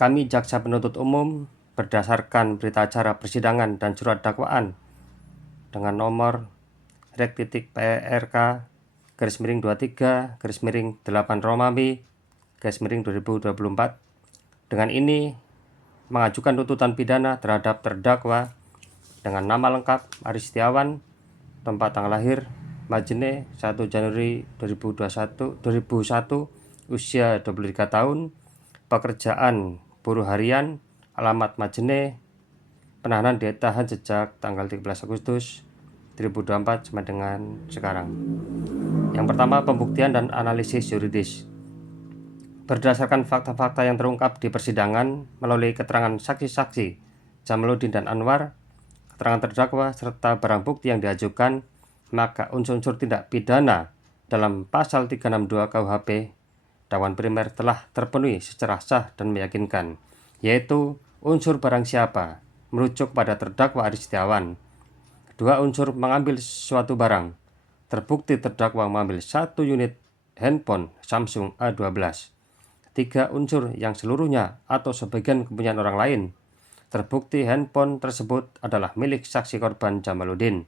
Kami Jaksa Penuntut Umum berdasarkan berita acara persidangan dan surat dakwaan dengan nomor Rek.PRK /23/8 Romawi /2024 dengan ini mengajukan tuntutan pidana terhadap terdakwa dengan nama lengkap Aris Setiawan, tempat tanggal lahir Majene 1 Januari 2001, usia 23 tahun, pekerjaan buruh harian, alamat Majene, penahanan ditahan sejak tanggal 13 Agustus 2024 sampai dengan sekarang. Yang pertama, pembuktian dan analisis yuridis. Berdasarkan fakta-fakta yang terungkap di persidangan melalui keterangan saksi-saksi Jamaluddin dan Anwar, keterangan terdakwa serta barang bukti yang diajukan, maka unsur-unsur tindak pidana dalam pasal 362 KUHP dakwaan primer telah terpenuhi secara sah dan meyakinkan, yaitu unsur barang siapa merujuk pada terdakwa Aris Setiawan. Kedua, unsur mengambil suatu barang. Terbukti terdakwa mengambil 1 unit handphone Samsung A12. Ketiga, unsur yang seluruhnya atau sebagian kepunyaan orang lain. Terbukti handphone tersebut adalah milik saksi korban Jamaluddin.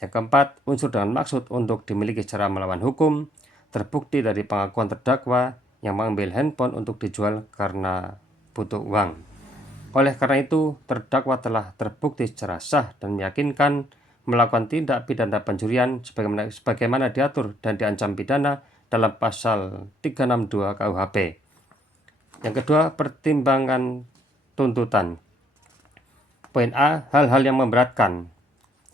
Yang keempat, unsur dengan maksud untuk dimiliki secara melawan hukum. Terbukti dari pengakuan terdakwa yang mengambil handphone untuk dijual karena butuh uang. Oleh karena itu, terdakwa telah terbukti secara sah dan meyakinkan melakukan tindak pidana pencurian sebagaimana diatur dan diancam pidana dalam pasal 362 KUHP. Yang kedua, pertimbangan tuntutan. Poin A, hal-hal yang memberatkan.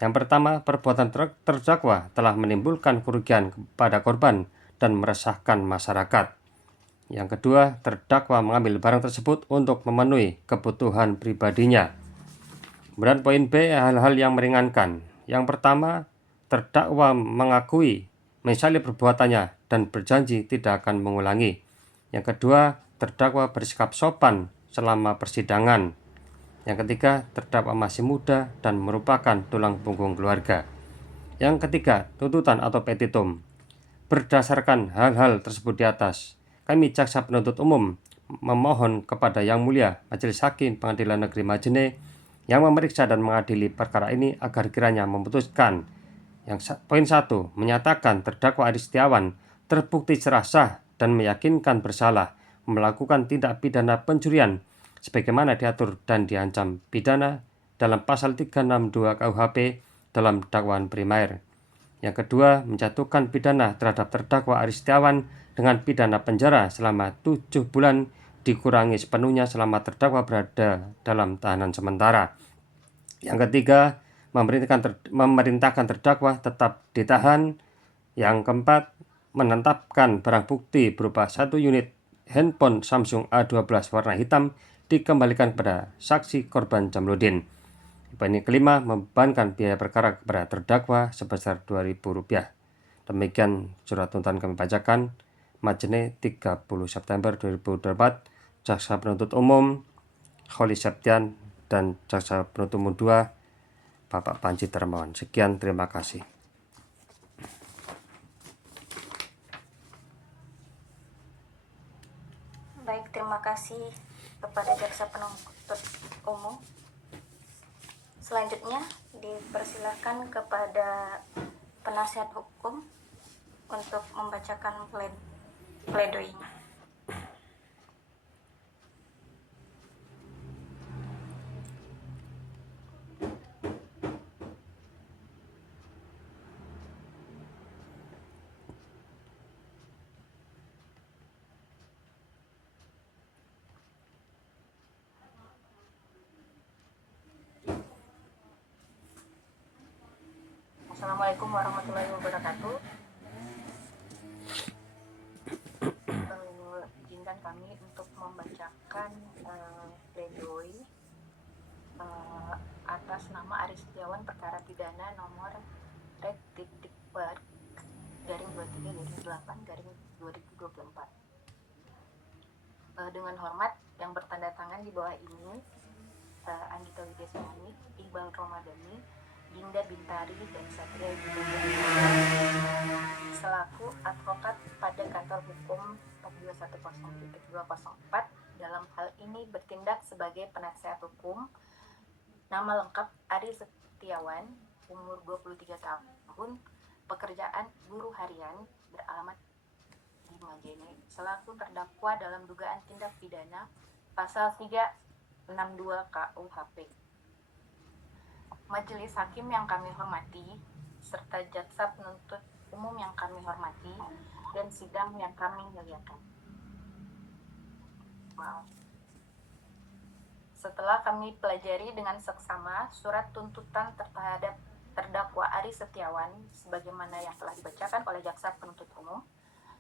Yang pertama, perbuatan terdakwa telah menimbulkan kerugian kepada korban dan meresahkan masyarakat. Yang kedua, terdakwa mengambil barang tersebut untuk memenuhi kebutuhan pribadinya. Kemudian poin B, hal-hal yang meringankan. Yang pertama, terdakwa mengakui menyesali perbuatannya dan berjanji tidak akan mengulangi. Yang kedua, terdakwa bersikap sopan selama persidangan. Yang ketiga, terdakwa masih muda dan merupakan tulang punggung keluarga. Yang ketiga, tuntutan atau petitum. Berdasarkan hal-hal tersebut di atas, kami Jaksa Penuntut Umum memohon kepada Yang Mulia Majelis Hakim Pengadilan Negeri Majene yang memeriksa dan mengadili perkara ini agar kiranya memutuskan. Yang poin 1, menyatakan terdakwa Aris Setiawan terbukti secara sah dan meyakinkan bersalah melakukan tindak pidana pencurian sebagaimana diatur dan diancam pidana dalam pasal 362 KUHP dalam dakwaan primer. Yang kedua, menjatuhkan pidana terhadap terdakwa Aris Setiawan dengan pidana penjara selama 7 bulan dikurangi sepenuhnya selama terdakwa berada dalam tahanan sementara. Yang ketiga, memerintahkan terdakwa tetap ditahan. Yang keempat, menetapkan barang bukti berupa 1 unit handphone Samsung A12 warna hitam dikembalikan kepada saksi korban Jamaluddin. Poin kelima, membebankan biaya perkara kepada terdakwa sebesar Rp2.000. Demikian surat tuntutan kami bacakan. Majene 30 September 2024, Jaksa Penuntut Umum Kholi Septian dan Jaksa Penuntut Umum 2 Bapak Panji Darmawan. Sekian, terima kasih. Baik, terima kasih kepada Jaksa Penuntut Umum. Selanjutnya dipersilakan kepada penasihat hukum untuk membacakan pledoinya. Assalamualaikum warahmatullahi wabarakatuh. Izinkan kami untuk membacakan pledoi atas nama Aris Setiawan perkara pidana nomor Rek.23/8/2024. Dengan hormat yang bertanda tangan di bawah ini, Andika Wideswani, Iqbal Romadhani, Dinda Bintari, dan Satria selaku advokat pada kantor hukum 42103-204 dalam hal ini kami bertindak sebagai penasehat hukum. Nama lengkap Ari Setiawan, umur 23 tahun, pekerjaan guru harian, beralamat di Majene, selaku terdakwa dalam dugaan tindak pidana pasal 362 KUHP. Majelis hakim yang kami hormati, serta jaksa penuntut umum yang kami hormati, dan sidang yang kami muliakan. Setelah kami pelajari dengan seksama surat tuntutan terhadap terdakwa Ari Setiawan sebagaimana yang telah dibacakan oleh jaksa penuntut umum,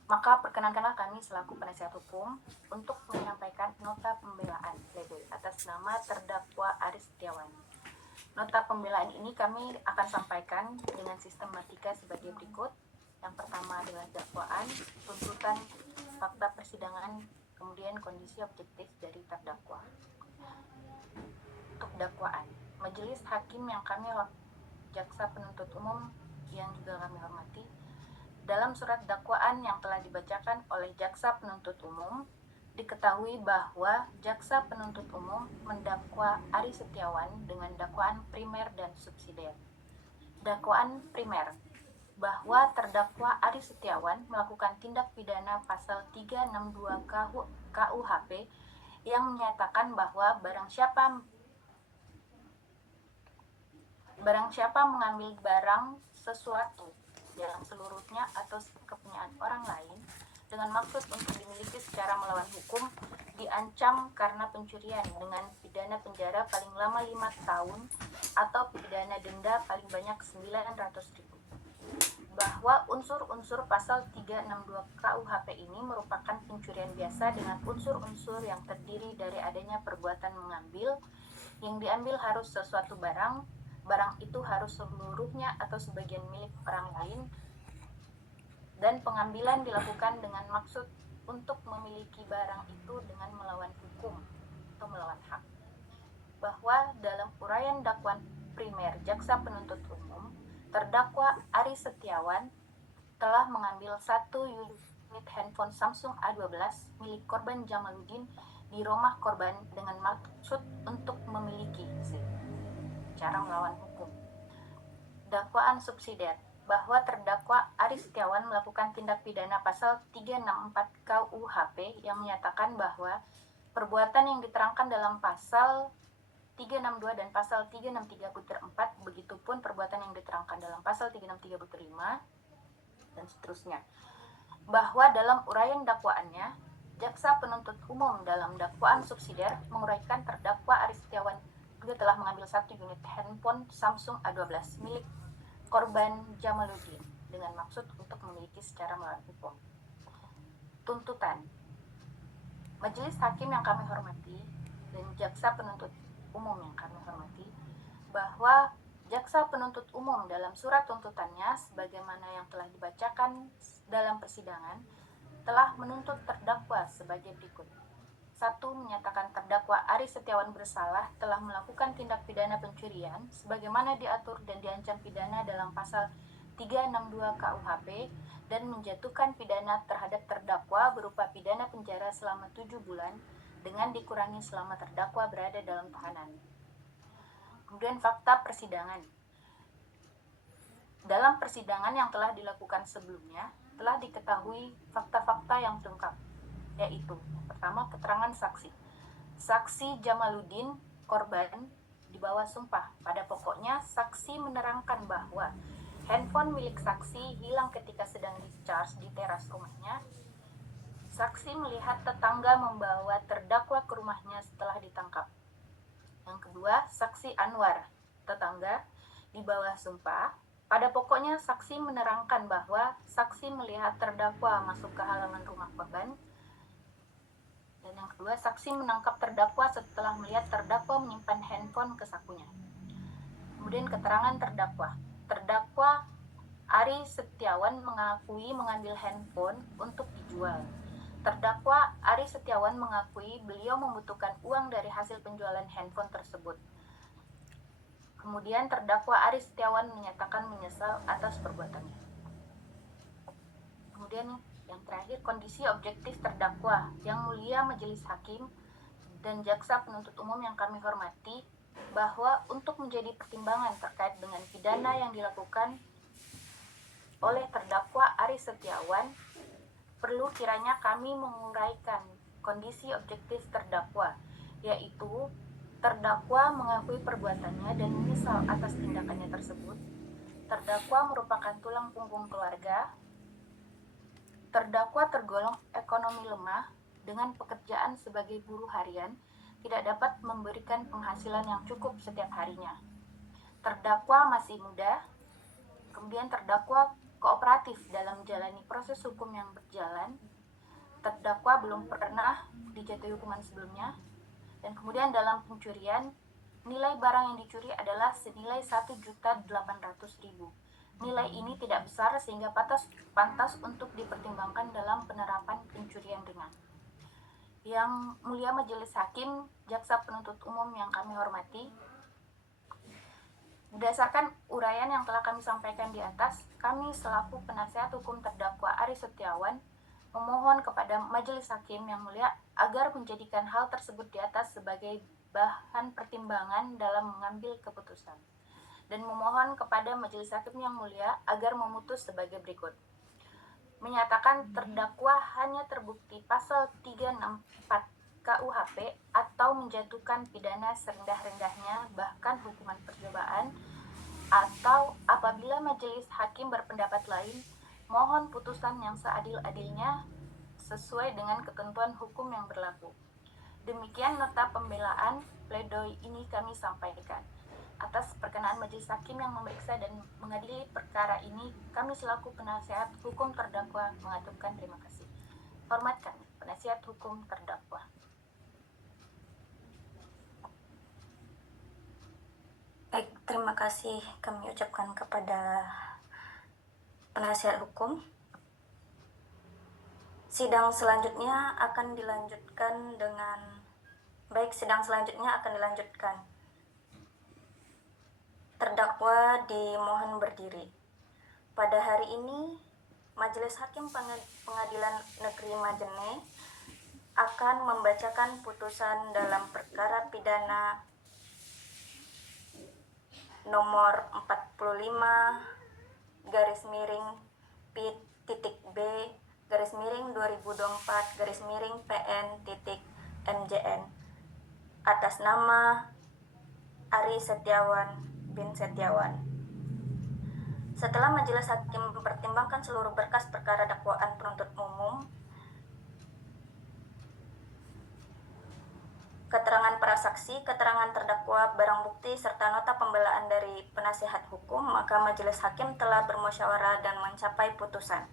maka perkenankanlah kami selaku penasihat hukum untuk menyampaikan nota pembelaan pledoi atas nama terdakwa Ari Setiawan. Nota pembelaan ini kami akan sampaikan dengan sistematika sebagai berikut. Yang pertama adalah dakwaan, tuntutan, fakta persidangan, kemudian kondisi objektif dari terdakwa. Untuk dakwaan, majelis hakim yang kami jaksa penuntut umum yang juga kami hormati, dalam surat dakwaan yang telah dibacakan oleh jaksa penuntut umum, diketahui bahwa jaksa penuntut umum mendakwa Ari Setiawan dengan dakwaan primer dan subsidiar. Dakwaan primer, bahwa terdakwa Ari Setiawan melakukan tindak pidana pasal 362 KUHP yang menyatakan bahwa barang siapa mengambil barang sesuatu yang seluruhnya atau kepunyaan orang lain dengan maksud untuk dimiliki secara melawan hukum, diancam karena pencurian dengan pidana penjara paling lama 5 tahun atau pidana denda paling banyak 900.000. Bahwa unsur-unsur pasal 362 KUHP ini merupakan pencurian biasa dengan unsur-unsur yang terdiri dari adanya perbuatan mengambil, yang diambil harus sesuatu barang itu harus seluruhnya atau sebagian milik orang lain, dan pengambilan dilakukan dengan maksud untuk memiliki barang itu dengan melawan hukum atau melawan hak. Bahwa dalam uraian dakwaan primer jaksa penuntut umum, terdakwa Ari Setiawan telah mengambil 1 unit handphone Samsung A12 milik korban Jamaluddin di rumah korban dengan maksud untuk memiliki secara melawan hukum. Dakwaan subsidiar, bahwa terdakwa Ari Setiawan melakukan tindak pidana pasal 364 KUHP yang menyatakan bahwa perbuatan yang diterangkan dalam pasal 362 dan pasal 363 butir 4, begitupun perbuatan yang diterangkan dalam pasal 363 butir 5, dan seterusnya. Bahwa dalam uraian dakwaannya, jaksa penuntut umum dalam dakwaan subsidiar menguraikan terdakwa Ari Setiawan juga telah mengambil 1 unit handphone Samsung A12 milik korban Jamaluddin dengan maksud untuk memiliki secara melawan hukum. Tuntutan, majelis hakim yang kami hormati dan jaksa penuntut umum yang kami hormati, bahwa jaksa penuntut umum dalam surat tuntutannya sebagaimana yang telah dibacakan dalam persidangan telah menuntut terdakwa sebagai berikut. 1. Menyatakan terdakwa Ari Setiawan bersalah telah melakukan tindak pidana pencurian sebagaimana diatur dan diancam pidana dalam pasal 362 KUHP dan menjatuhkan pidana terhadap terdakwa berupa pidana penjara selama 7 bulan dengan dikurangi selama terdakwa berada dalam tahanan. Kemudian fakta persidangan. Dalam persidangan yang telah dilakukan sebelumnya telah diketahui fakta-fakta yang lengkap, yaitu pertama, keterangan saksi. Saksi Jamaluddin, korban, di bawah sumpah. Pada pokoknya, saksi menerangkan bahwa handphone milik saksi hilang ketika sedang di-charge di teras rumahnya. Saksi melihat tetangga membawa terdakwa ke rumahnya setelah ditangkap. Yang kedua, saksi Anwar, tetangga, di bawah sumpah. Pada pokoknya, saksi menerangkan bahwa saksi melihat terdakwa masuk ke halaman rumah korban. Dan yang kedua, saksi menangkap terdakwa setelah melihat terdakwa menyimpan handphone ke sakunya. Kemudian keterangan terdakwa. Terdakwa Ari Setiawan mengakui mengambil handphone untuk dijual. Terdakwa Ari Setiawan mengakui beliau membutuhkan uang dari hasil penjualan handphone tersebut. Kemudian terdakwa Ari Setiawan menyatakan menyesal atas perbuatannya. Kemudian yang terakhir, kondisi objektif terdakwa. Yang mulia majelis hakim, dan jaksa penuntut umum yang kami hormati, bahwa untuk menjadi pertimbangan terkait dengan pidana yang dilakukan oleh terdakwa Arie Setiawan, perlu kiranya kami menguraikan kondisi objektif terdakwa, yaitu terdakwa mengakui perbuatannya dan menyesal atas tindakannya tersebut. Terdakwa merupakan tulang punggung keluarga. Terdakwa tergolong ekonomi lemah dengan pekerjaan sebagai buruh harian, tidak dapat memberikan penghasilan yang cukup setiap harinya. Terdakwa masih muda, kemudian terdakwa kooperatif dalam menjalani proses hukum yang berjalan. Terdakwa belum pernah dijatuhi hukuman sebelumnya, dan kemudian dalam pencurian, nilai barang yang dicuri adalah senilai 1.800.000. Nilai ini tidak besar sehingga pantas untuk dipertimbangkan dalam penerapan pencurian ringan. Yang mulia Majelis Hakim, jaksa penuntut umum yang kami hormati, berdasarkan uraian yang telah kami sampaikan di atas, kami selaku penasihat hukum terdakwa Arie Setiawan memohon kepada Majelis Hakim yang mulia agar menjadikan hal tersebut di atas sebagai bahan pertimbangan dalam mengambil keputusan, dan memohon kepada Majelis Hakim yang mulia agar memutus sebagai berikut. Menyatakan terdakwa hanya terbukti pasal 364 KUHP atau menjatuhkan pidana serendah-rendahnya bahkan hukuman percobaan, atau apabila Majelis Hakim berpendapat lain, mohon putusan yang seadil-adilnya sesuai dengan ketentuan hukum yang berlaku. Demikian nota pembelaan pledoi ini kami sampaikan. Atas perkenaan Majelis Hakim yang memeriksa dan mengadili perkara ini, kami selaku penasihat hukum terdakwa mengaturkan terima kasih. Hormat kami, penasihat hukum terdakwa. Baik, terima kasih kami ucapkan kepada penasihat hukum. Sidang selanjutnya akan dilanjutkan. Terdakwa dimohon berdiri. Pada hari ini, Majelis Hakim Pengadilan Negeri Majene akan membacakan putusan dalam perkara pidana nomor 45-B/P.B/2024-PN.MJN atas nama Arie Setiawan bin Setiawan. Setelah Majelis Hakim mempertimbangkan seluruh berkas perkara dakwaan penuntut umum, keterangan para saksi, keterangan terdakwa, barang bukti, serta nota pembelaan dari penasihat hukum, maka Majelis Hakim telah bermusyawarah dan mencapai putusan.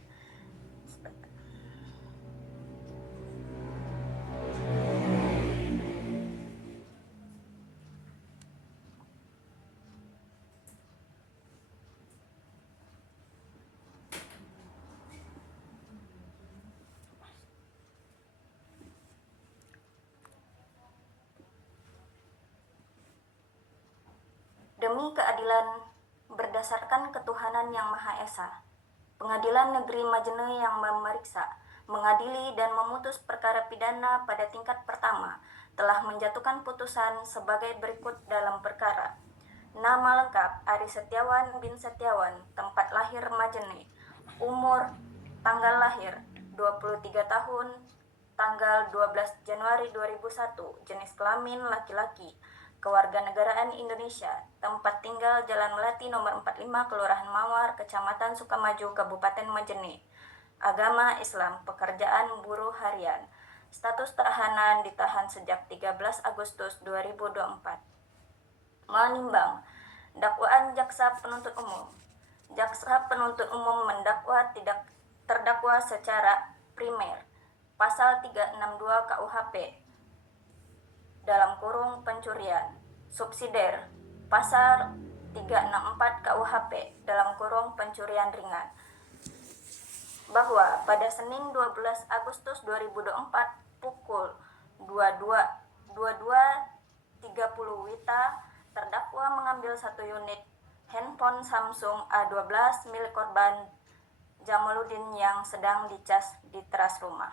Demi keadilan berdasarkan ketuhanan yang Maha Esa, Pengadilan Negeri Majene yang memeriksa, mengadili, dan memutus perkara pidana pada tingkat pertama telah menjatuhkan putusan sebagai berikut dalam perkara. Nama lengkap Arie Setiawan bin Setiawan, tempat lahir Majene, umur, tanggal lahir 23 tahun, tanggal 12 Januari 2001, jenis kelamin laki-laki, kewarganegaraan Indonesia, tempat tinggal Jalan Melati nomor 45, Kelurahan Mawar, Kecamatan Sukamaju, Kabupaten Majene. Agama Islam, pekerjaan buruh harian. Status tahanan ditahan sejak 13 Agustus 2024. Menimbang dakwaan jaksa penuntut umum. Jaksa penuntut umum mendakwa tidak terdakwa secara primer. Pasal 362 KUHP dalam kurung pencurian, subsidiar pasal 364 KUHP dalam kurung pencurian ringan, bahwa pada Senin 12 Agustus 2024 pukul 22.30 WITA, terdakwa mengambil 1 unit handphone Samsung A12 milik korban Jamaluddin yang sedang dicas di teras rumah.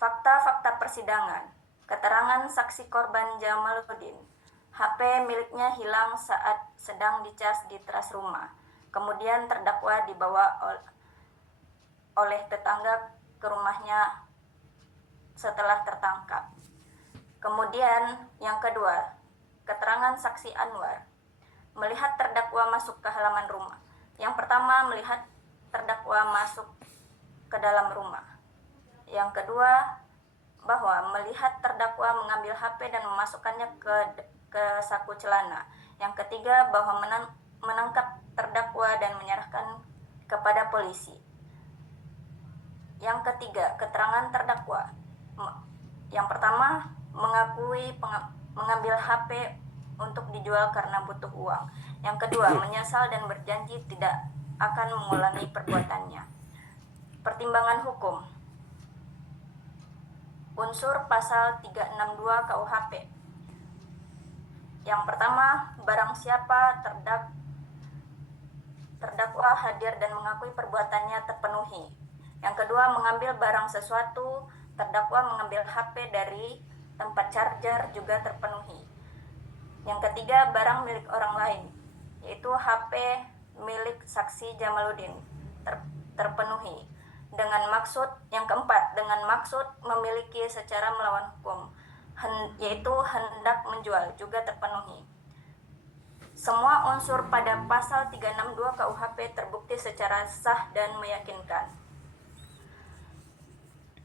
Fakta-fakta persidangan. Keterangan saksi korban Jamaluddin. HP miliknya hilang saat sedang dicas di teras rumah. Kemudian terdakwa dibawa oleh tetangga ke rumahnya setelah tertangkap. Kemudian yang kedua, keterangan saksi Anwar. Melihat terdakwa masuk ke halaman rumah. Yang pertama, melihat terdakwa masuk ke dalam rumah. Yang kedua, bahwa melihat terdakwa mengambil HP dan memasukkannya ke saku celana. Yang ketiga, bahwa menangkap terdakwa dan menyerahkan kepada polisi. Yang ketiga, keterangan terdakwa. Yang pertama, mengakui mengambil HP untuk dijual karena butuh uang. Yang kedua, menyesal dan berjanji tidak akan mengulangi perbuatannya. Pertimbangan hukum. Unsur pasal 362 KUHP. Yang pertama, barang siapa terdakwa hadir dan mengakui perbuatannya terpenuhi. Yang kedua, mengambil barang sesuatu, terdakwa mengambil HP dari tempat charger juga terpenuhi. Yang ketiga, barang milik orang lain, yaitu HP milik saksi Jamaluddin terpenuhi. Dengan maksud yang keempat, dengan maksud memiliki secara melawan hukum, yaitu hendak menjual juga terpenuhi. Semua unsur pada pasal 362 KUHP terbukti secara sah dan meyakinkan.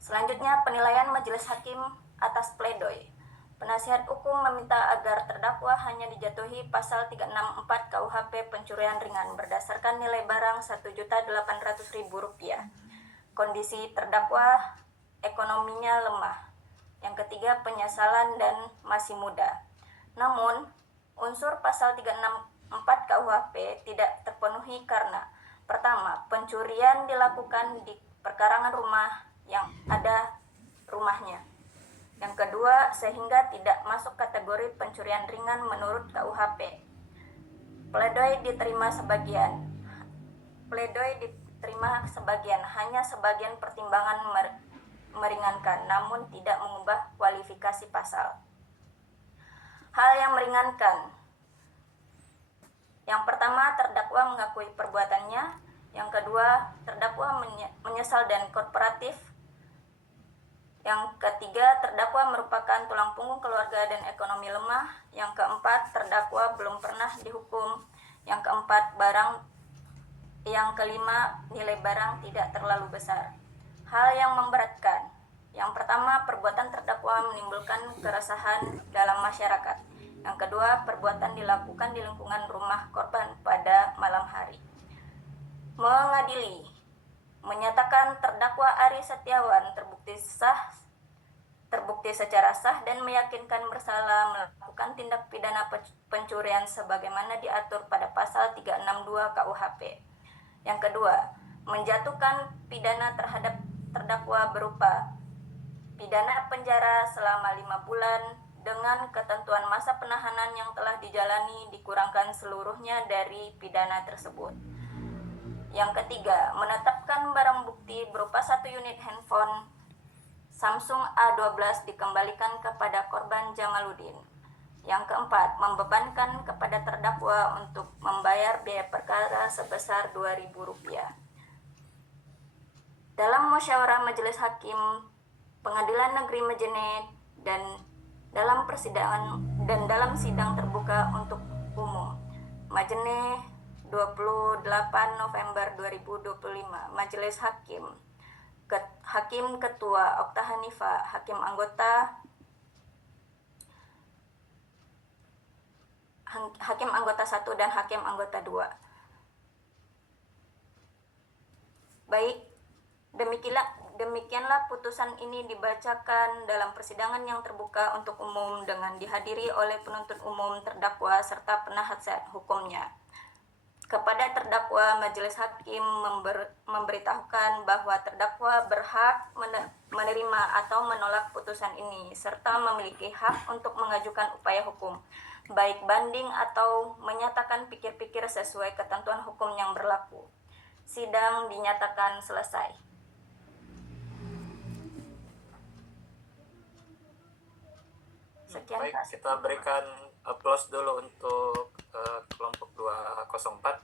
Selanjutnya, penilaian majelis hakim atas pledoi. Penasihat hukum meminta agar terdakwa hanya dijatuhi pasal 364 KUHP pencurian ringan berdasarkan nilai barang Rp1.800.000. Kondisi terdakwa ekonominya lemah. Yang ketiga, penyesalan dan masih muda. Namun, unsur pasal 364 KUHP tidak terpenuhi karena pertama, pencurian dilakukan di perkarangan rumah yang ada rumahnya. Yang kedua, sehingga tidak masuk kategori pencurian ringan menurut KUHP. Pledoi diterima sebagian. Hanya sebagian pertimbangan meringankan, namun tidak mengubah kualifikasi pasal. Hal yang meringankan. Yang pertama, terdakwa mengakui perbuatannya. Yang kedua, terdakwa menyesal dan kooperatif. Yang ketiga, terdakwa merupakan tulang punggung keluarga dan ekonomi lemah. Yang keempat, terdakwa belum pernah dihukum. Yang keempat, yang kelima, nilai barang tidak terlalu besar. Hal yang memberatkan. Yang pertama, perbuatan terdakwa menimbulkan keresahan dalam masyarakat. Yang kedua, perbuatan dilakukan di lingkungan rumah korban pada malam hari. Mengadili. Menyatakan terdakwa Ari Setiawan terbukti secara sah dan meyakinkan bersalah melakukan tindak pidana pencurian sebagaimana diatur pada pasal 362 KUHP. Yang kedua, menjatuhkan pidana terhadap terdakwa berupa pidana penjara selama 5 bulan dengan ketentuan masa penahanan yang telah dijalani dikurangkan seluruhnya dari pidana tersebut. Yang ketiga, menetapkan barang bukti berupa 1 unit handphone Samsung A12 dikembalikan kepada korban Jamaluddin. Yang keempat, membebankan kepada terdakwa untuk membayar biaya perkara sebesar Rp2.000. Dalam musyawarah majelis hakim Pengadilan Negeri Majene dan dalam sidang terbuka untuk umum Majene 28 November 2025, Majelis Hakim Ketua Okta Hanifa, Hakim Anggota 1 dan Hakim Anggota 2. Baik, demikianlah putusan ini dibacakan dalam persidangan yang terbuka untuk umum dengan dihadiri oleh penuntut umum, terdakwa, serta penasihat hukumnya. Kepada terdakwa, majelis hakim memberitahukan bahwa terdakwa berhak menerima atau menolak putusan ini, serta memiliki hak untuk mengajukan upaya hukum, baik banding atau menyatakan pikir-pikir sesuai ketentuan hukum yang berlaku. Sidang dinyatakan selesai. Sekian Baik, Pak. kita berikan applause dulu untuk kelompok 204.